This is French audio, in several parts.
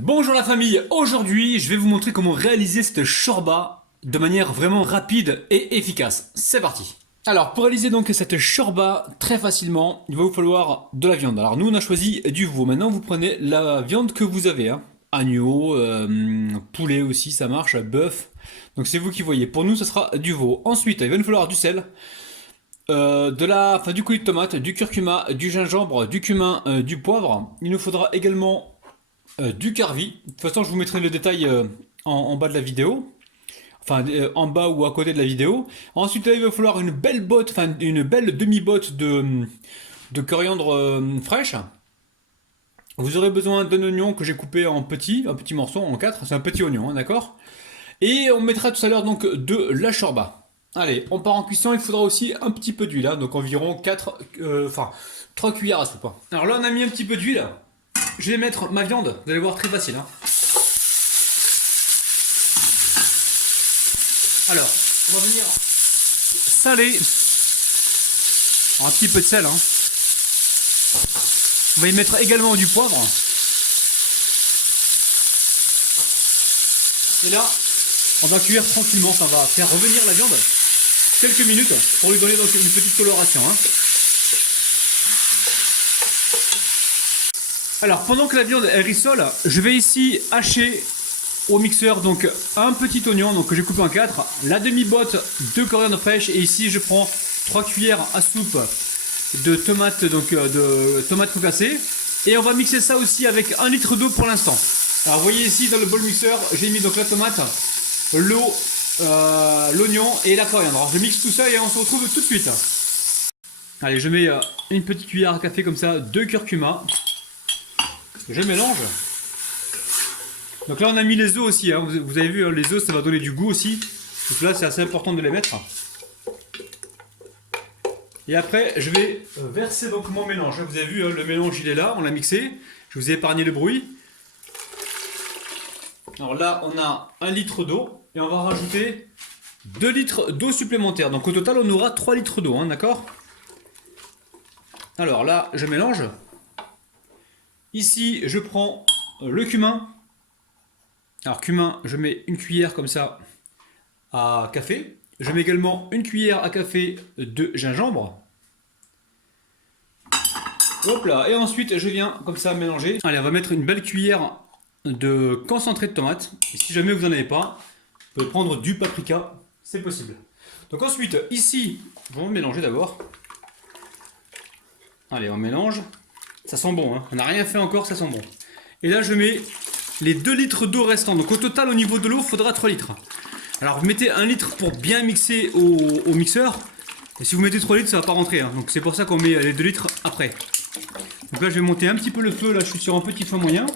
Bonjour la famille, aujourd'hui je vais vous montrer comment réaliser cette shorba de manière vraiment rapide et efficace. C'est parti. Alors pour réaliser donc cette shorba très facilement, il va vous falloir de la viande. Alors nous on a choisi du veau, maintenant vous prenez la viande que vous avez. Agneau, poulet aussi ça marche, bœuf. Donc c'est vous qui voyez, pour nous ça sera du veau. Ensuite il va nous falloir du sel. Du coulis de tomate, du curcuma, du gingembre, du cumin, du poivre. Il nous faudra également du carvi. De toute façon, je vous mettrai le détail en bas de la vidéo. Enfin, en bas ou à côté de la vidéo. Ensuite, là, il va falloir une belle botte, enfin une belle demi-botte de coriandre fraîche. Vous aurez besoin d'un oignon que j'ai coupé en petits morceaux, en 4. C'est un petit oignon, hein, d'accord. Et on mettra tout à l'heure donc de la shorba. Allez, on part en cuisson. Il faudra aussi un petit peu d'huile, hein, donc environ 3 cuillères à soupe. Alors là, on a mis un petit peu d'huile. Je vais mettre ma viande, vous allez voir, très facile. Alors, on va venir saler. Alors, un petit peu de sel. On va y mettre également du poivre. Et là, on va cuire tranquillement. Ça va faire revenir la viande quelques minutes pour lui donner donc une petite coloration. Alors, pendant que la viande elle rissole, je vais ici hacher au mixeur donc un petit oignon donc, que j'ai coupé en 4, la demi-botte de coriandre fraîche et ici je prends 3 cuillères à soupe de tomates, donc de tomates concassées. Et on va mixer ça aussi avec 1 litre d'eau pour l'instant. Alors, vous voyez ici dans le bol mixeur, j'ai mis donc la tomate, l'eau, l'oignon et la coriandre. Alors, je mixe tout ça et on se retrouve tout de suite. Allez, je mets une petite cuillère à café comme ça de curcuma. Je mélange. Donc là on a mis les œufs aussi, hein. Vous avez vu, hein, les œufs ça va donner du goût aussi. Donc là c'est assez important de les mettre. Et après je vais verser donc mon mélange. Vous avez vu, hein, le mélange il est là, on l'a mixé. Je vous ai épargné le bruit. Alors là on a 1 litre d'eau et on va rajouter 2 litres d'eau supplémentaire. Donc au total on aura 3 litres d'eau, hein, d'accord. Alors là je mélange. Ici, je prends le cumin. Alors, cumin, je mets une cuillère comme ça à café. Je mets également une cuillère à café de gingembre. Hop là. Et ensuite, je viens comme ça mélanger. Allez, on va mettre une belle cuillère de concentré de tomate. Et si jamais vous n'en avez pas, vous pouvez prendre du paprika. C'est possible. Donc ensuite, ici, on va mélanger d'abord. Allez, on mélange. Ça sent bon, hein. On n'a rien fait encore, ça sent bon. Et là, je mets les 2 litres d'eau restants. Donc au total, au niveau de l'eau, il faudra 3 litres. Alors vous mettez 1 litre pour bien mixer au mixeur. Et si vous mettez 3 litres, ça ne va pas rentrer, hein. Donc c'est pour ça qu'on met les 2 litres après. Donc là, je vais monter un petit peu le feu. Là, je suis sur un petit feu moyen.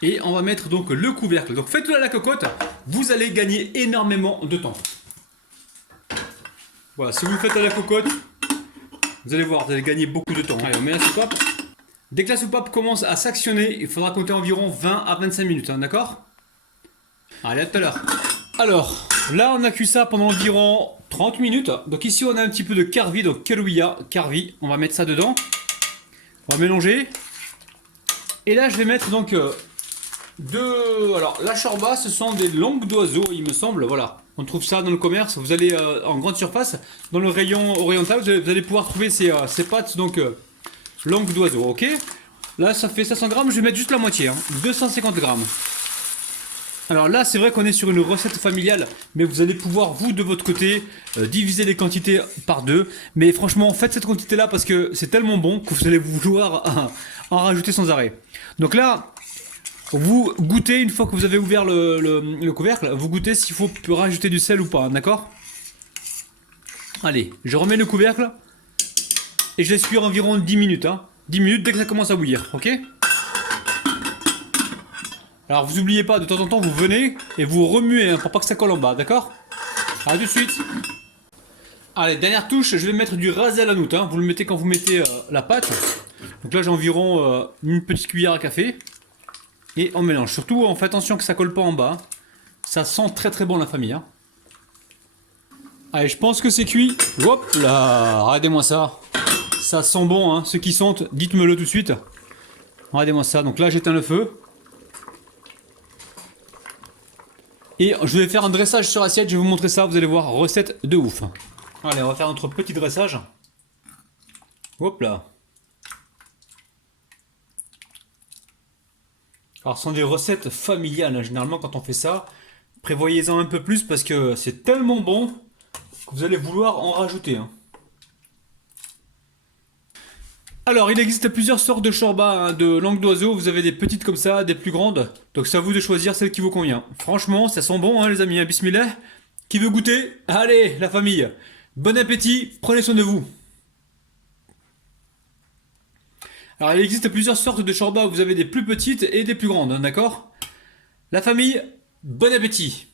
Et on va mettre donc le couvercle. Donc faites-le à la cocotte. Vous allez gagner énormément de temps. Voilà, si vous faites à la cocotte, vous allez voir, vous allez gagner beaucoup de temps. Allez, on met la soupape. Dès que la soupape commence à s'actionner, il faudra compter environ 20 à 25 minutes, hein, d'accord? Allez, à tout à l'heure. Alors, là, on a cuit ça pendant environ 30 minutes. Donc ici, on a un petit peu de carvi, donc Kerouia, carvi. On va mettre ça dedans. On va mélanger. Et là, je vais mettre donc Alors, la shorba, ce sont des langues d'oiseaux, il me semble, voilà. On trouve ça dans le commerce, vous allez en grande surface, dans le rayon oriental, vous allez pouvoir trouver ces pâtes, donc langue d'oiseau, ok. Là ça fait 500 grammes, je vais mettre juste la moitié, hein, 250 grammes. Alors là c'est vrai qu'on est sur une recette familiale, mais vous allez pouvoir vous de votre côté diviser les quantités par 2. Mais franchement faites cette quantité là parce que c'est tellement bon que vous allez vouloir en rajouter sans arrêt. Donc là... vous goûtez, une fois que vous avez ouvert le couvercle, vous goûtez s'il faut rajouter du sel ou pas, d'accord? Allez, je remets le couvercle et je laisse cuire environ 10 minutes. 10 minutes dès que ça commence à bouillir, ok? Alors vous n'oubliez pas, de temps en temps, vous venez et vous remuez pour pas que ça colle en bas, d'accord? A tout de suite. Allez, dernière touche, je vais mettre du rasé à la noute. Vous le mettez quand vous mettez la pâte. Donc là j'ai environ une petite cuillère à café. Et on mélange. Surtout, on fait attention que ça colle pas en bas. Ça sent très très bon la famille. Allez, je pense que c'est cuit. Hop là, regardez-moi ça. Ça sent bon, hein. Ceux qui sentent, dites-me-le tout de suite. Regardez-moi ça. Donc là, j'éteins le feu. Et je vais faire un dressage sur assiette. Je vais vous montrer ça. Vous allez voir, recette de ouf. Allez, on va faire notre petit dressage. Hop là. Alors, ce sont des recettes familiales, hein. Généralement, quand on fait ça, prévoyez-en un peu plus parce que c'est tellement bon que vous allez vouloir en rajouter, hein. Alors, il existe plusieurs sortes de shorba, hein, de langue d'oiseau. Vous avez des petites comme ça, des plus grandes. Donc, c'est à vous de choisir celle qui vous convient. Franchement, ça sent bon, hein, les amis. Bismillah. Qui veut goûter? Allez, la famille. Bon appétit, prenez soin de vous. Alors, il existe plusieurs sortes de shorba. Vous avez des plus petites et des plus grandes, hein, d'accord? La famille, bon appétit.